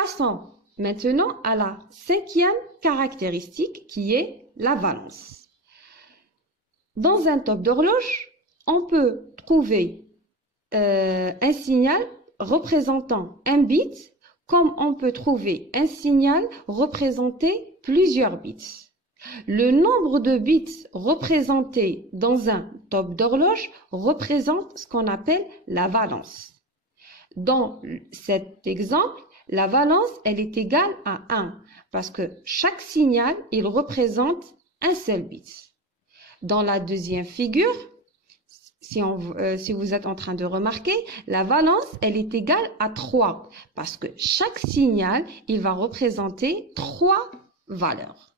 Passons maintenant à la cinquième caractéristique qui est la valence. Dans un top d'horloge, on peut trouver un signal représentant un bit, comme on peut trouver un signal représentant plusieurs bits. Le nombre de bits représentés dans un top d'horloge représente ce qu'on appelle la valence. Dans cet exemple, la valence, elle est égale à 1 parce que chaque signal, il représente un seul bit. Dans la deuxième figure, si vous êtes en train de remarquer, la valence, elle est égale à 3 parce que chaque signal, il va représenter 3 valeurs.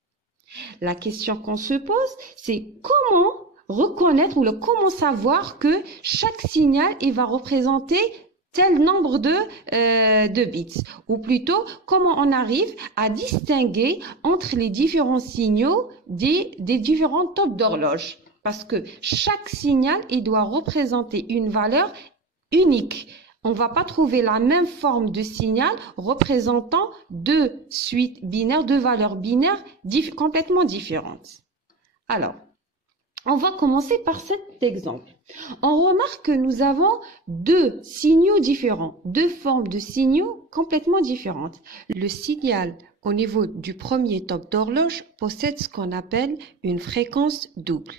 La question qu'on se pose, c'est comment reconnaître ou comment savoir que chaque signal, il va représenter tel nombre de bits, ou plutôt comment on arrive à distinguer entre les différents signaux des différents tops d'horloge. Parce que chaque signal, il doit représenter une valeur unique. On ne va pas trouver la même forme de signal représentant deux suites binaires, deux valeurs binaires complètement différentes. Alors, on va commencer par cet exemple. On remarque que nous avons deux signaux différents, deux formes de signaux complètement différentes. Le signal au niveau du premier top d'horloge possède ce qu'on appelle une fréquence double,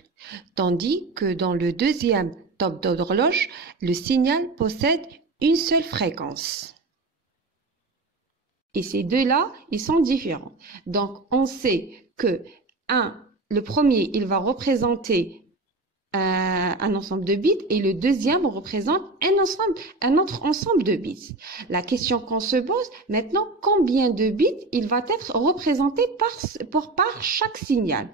tandis que dans le deuxième top d'horloge, le signal possède une seule fréquence. Et ces deux-là, ils sont différents. Donc, on sait que le premier, il va représenter un ensemble de bits et le deuxième représente un autre ensemble de bits. La question qu'on se pose maintenant, combien de bits il va être représenté par chaque signal?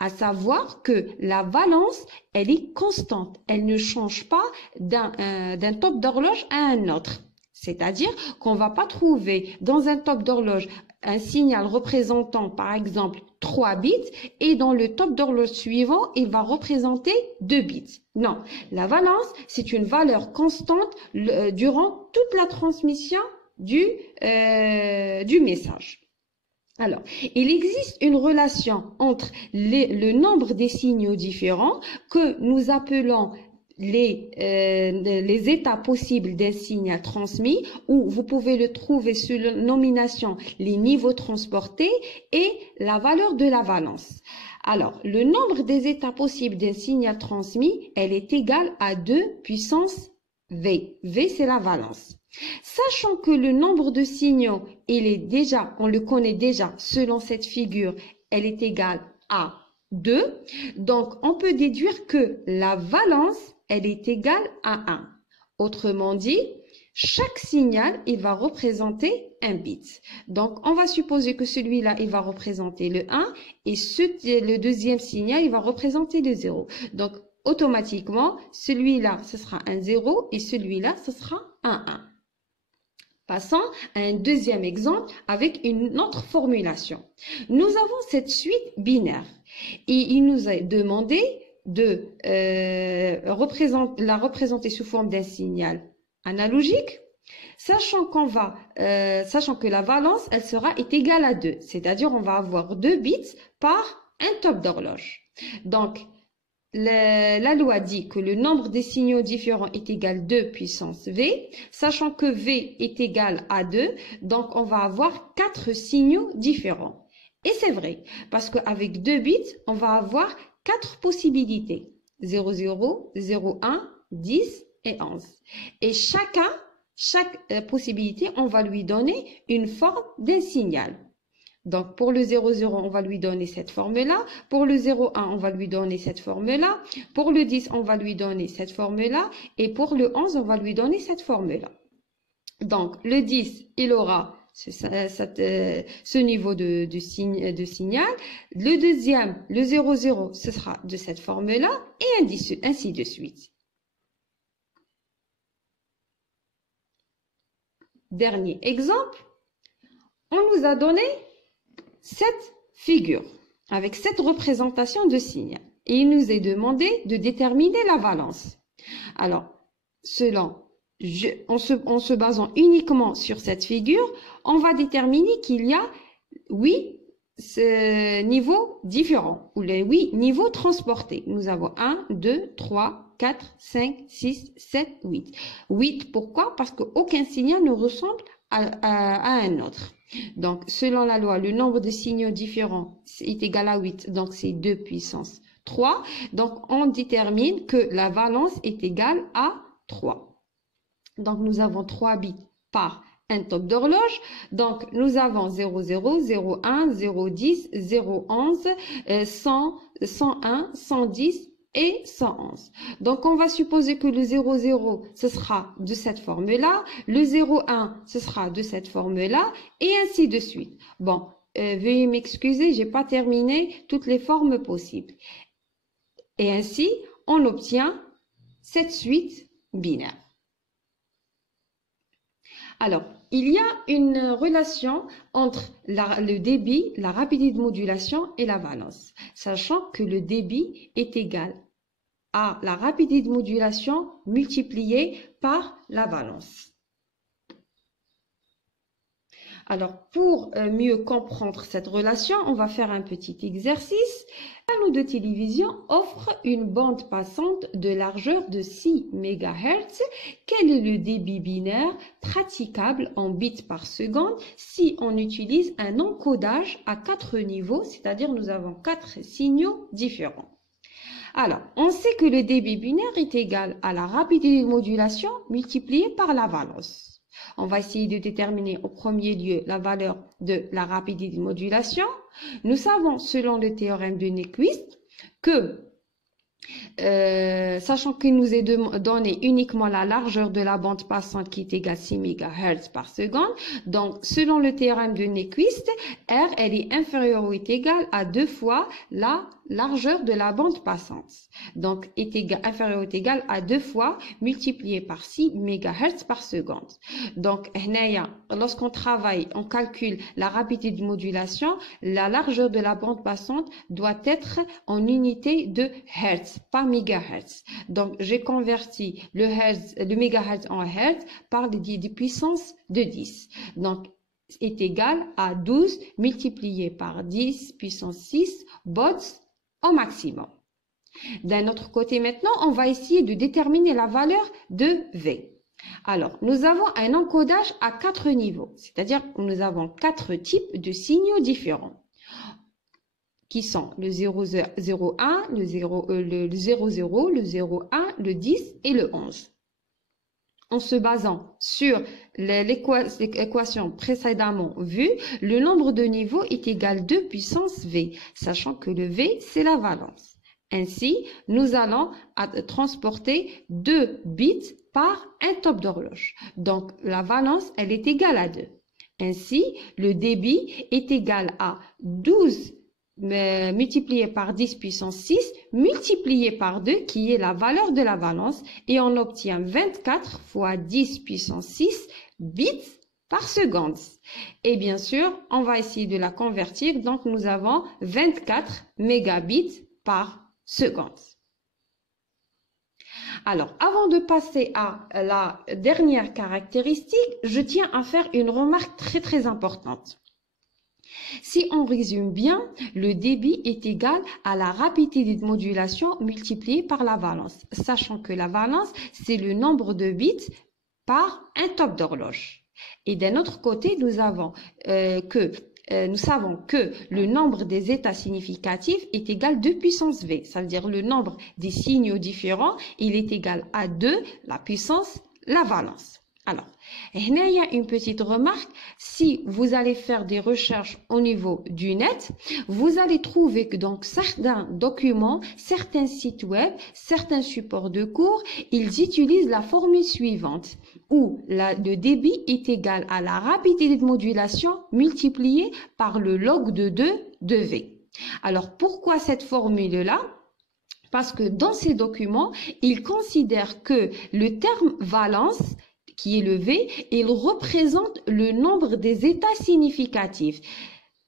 À savoir que la valence, elle est constante. Elle ne change pas d'un top d'horloge à un autre. C'est-à-dire qu'on ne va pas trouver dans un top d'horloge un signal représentant par exemple 3 bits et dans le top d'horloge suivant, il va représenter 2 bits. Non, la valence, c'est une valeur constante durant toute la transmission du message. Alors, il existe une relation entre le nombre des signaux différents que nous appelons les états possibles d'un signal transmis, ou vous pouvez le trouver sous la nomination les niveaux transportés et la valeur de la valence. Alors, le nombre des états possibles d'un signal transmis, elle est égale à 2 puissance V. V, c'est la valence. Sachant que le nombre de signaux, on le connaît déjà selon cette figure, elle est égale à 2. Donc, on peut déduire que la valence, elle est égale à 1. Autrement dit, chaque signal, il va représenter un bit. Donc, on va supposer que celui-là, il va représenter le 1 et le deuxième signal, il va représenter le 0. Donc, automatiquement, celui-là, ce sera un 0 et celui-là, ce sera un 1. Passons à un deuxième exemple avec une autre formulation. Nous avons cette suite binaire et il nous a demandé de la représenter sous forme d'un signal analogique, sachant que la valence, elle est égale à 2, c'est-à-dire on va avoir 2 bits par un top d'horloge. Donc, la loi dit que le nombre des signaux différents est égal à 2 puissance V, sachant que V est égal à 2, donc on va avoir 4 signaux différents. Et c'est vrai, parce qu'avec 2 bits, on va avoir 4 possibilités, 0, 0, 0, 1, 10 et 11. Et chaque possibilité, on va lui donner une forme d'un signal. Donc, pour le 0, 0, on va lui donner cette forme-là. Pour le 0, 1, on va lui donner cette forme-là. Pour le 10, on va lui donner cette forme-là. Et pour le 11, on va lui donner cette forme-là. Donc, le 10, il aura ce niveau de signal. Le deuxième, le 0, 0, ce sera de cette forme-là et ainsi de suite. Dernier exemple, on nous a donné cette figure avec cette représentation de signal et il nous est demandé de déterminer la valence. Alors, selon en se basant uniquement sur cette figure, on va déterminer qu'il y a 8 niveaux différents, ou les 8 niveaux transportés. Nous avons 1, 2, 3, 4, 5, 6, 7, 8. 8, pourquoi? Parce qu'aucun signal ne ressemble à un autre. Donc, selon la loi, le nombre de signaux différents est égal à 8, donc c'est 2 puissance 3. Donc, on détermine que la valence est égale à 3. Donc, nous avons 3 bits par un top d'horloge. Donc, nous avons 00, 01, 010, 011, 100, 101, 110 et 111. Donc, on va supposer que le 00, ce sera de cette forme-là. Le 01, ce sera de cette forme-là. Et ainsi de suite. Bon, veuillez m'excuser, j'ai pas terminé toutes les formes possibles. Et ainsi, on obtient cette suite binaire. Alors, il y a une relation entre le débit, la rapidité de modulation et la valence, sachant que le débit est égal à la rapidité de modulation multipliée par la valence. Alors, pour mieux comprendre cette relation, on va faire un petit exercice. L'anneau de télévision offre une bande passante de largeur de 6 MHz. Quel est le débit binaire praticable en bits par seconde si on utilise un encodage à 4 niveaux, c'est-à-dire nous avons 4 signaux différents? Alors, on sait que le débit binaire est égal à la rapidité de modulation multipliée par la valence. On va essayer de déterminer au premier lieu la valeur de la rapidité de modulation. Nous savons, selon le théorème de Nyquist, que, sachant qu'il nous est donné uniquement la largeur de la bande passante qui est égale à 6 MHz par seconde, donc selon le théorème de Nyquist, R, elle est inférieure ou est égale à 2 fois la largeur de la bande passante. Donc, inférieure ou est égale à 2 fois multiplié par 6 MHz par seconde. Donc, lorsqu'on travaille, on calcule la rapidité de modulation, la largeur de la bande passante doit être en unité de Hertz, pas MHz. Donc, j'ai converti le MHz en Hertz par des puissances de 10. Donc, est égal à 12 multiplié par 10 puissance 6 bots au maximum. D'un autre côté maintenant, on va essayer de déterminer la valeur de V. Alors, nous avons un encodage à 4 niveaux, c'est-à-dire que nous avons 4 types de signaux différents, qui sont le 001, le 00, le 01, le 10 et le 11. En se basant sur l'équation précédemment vue, le nombre de niveaux est égal à 2 puissance V, sachant que le V, c'est la valence. Ainsi, nous allons transporter 2 bits par un top d'horloge. Donc, la valence, elle est égale à 2. Ainsi, le débit est égal à 12 multiplié par 10 puissance 6, multiplié par 2, qui est la valeur de la valence, et on obtient 24 fois 10 puissance 6 bits par seconde. Et bien sûr, on va essayer de la convertir, donc nous avons 24 mégabits par seconde. Alors, avant de passer à la dernière caractéristique, je tiens à faire une remarque très importante. Si on résume bien, le débit est égal à la rapidité de modulation multipliée par la valence, sachant que la valence, c'est le nombre de bits par un top d'horloge. Et d'un autre côté, nous savons que le nombre des états significatifs est égal à 2 puissance V, c'est-à-dire le nombre des signaux différents, il est égal à 2 la puissance la valence. Alors, il y a une petite remarque, si vous allez faire des recherches au niveau du net, vous allez trouver que dans certains documents, certains sites web, certains supports de cours, ils utilisent la formule suivante, où le débit est égal à la rapidité de modulation multipliée par le log de 2 de V. Alors, pourquoi cette formule-là ? Parce que dans ces documents, ils considèrent que le terme valence, qui est le V, il représente le nombre des états significatifs.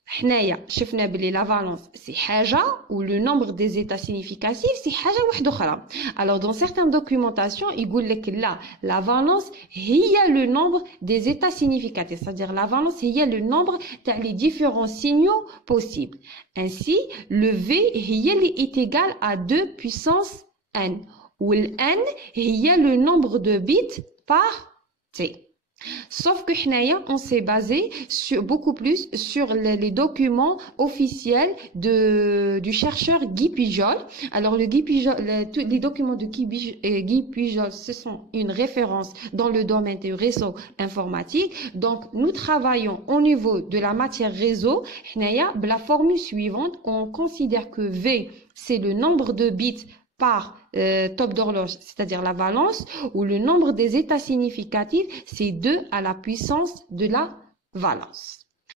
حنايا شفنا بلي لا فالونس سي حاجه و لو نومبر دي زيتا سيغنيفيكاتيف سي حاجه واحده اخرى. alors dans certaines documentations يقول لك لا la valence هي le nombre des états significatifs, c'est-à-dire la valence هي le nombre تاع les différents signaux possibles. ainsi le v هي اللي est égal à 2 puissance n و l n هي le nombre de bits par t. Sauf que on s'est basé sur, beaucoup plus sur les documents officiels du chercheur Guy Pujol. Alors, tous les documents de Guy Pujol, ce sont une référence dans le domaine du réseau informatique. Donc, nous travaillons au niveau de la matière réseau. La formule suivante, on considère que V, c'est le nombre de bits par top d'horloge, c'est-à-dire la valence, où le nombre des états significatifs, c'est 2 à la puissance de la valence.